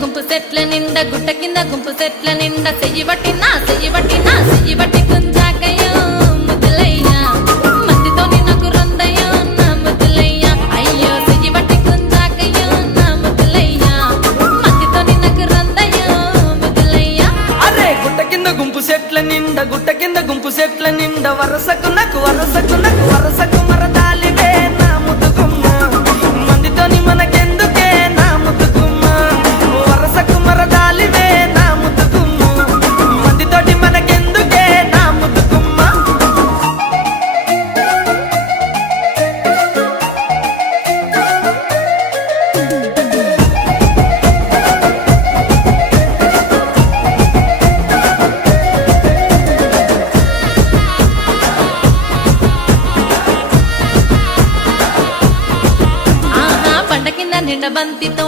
గుంపు సెట్ల నిండా గుట్ట కింద గుంపు సెట్ల నిండా చెయ్యి బట్టి కుంజాకయ్యో ముద్దులయ్యా మందితోని నాకు రొందయ్యో నా ముద్దులయ్యా అయ్యో చెయ్యి బట్టి కుంజాకయ్యో నా ముద్దులయ్యా మందితోని నాకు రొందయ్యో ముద్దులయ్యా అరే గుట్ట కింద గుంపు సెట్ల నిండా వరసకు మరదాలివే నా ముద్దుగుమ్మ మందితోని మనకెందుకే నా ముద్దుగుమ్మ వరసకు మరదాలివే నా ముద్దుగుమ్మ మందితోటి మనకెందుకే నా ముద్దుగుమ్మ ఆహా పండ కింద నిండ బంతితో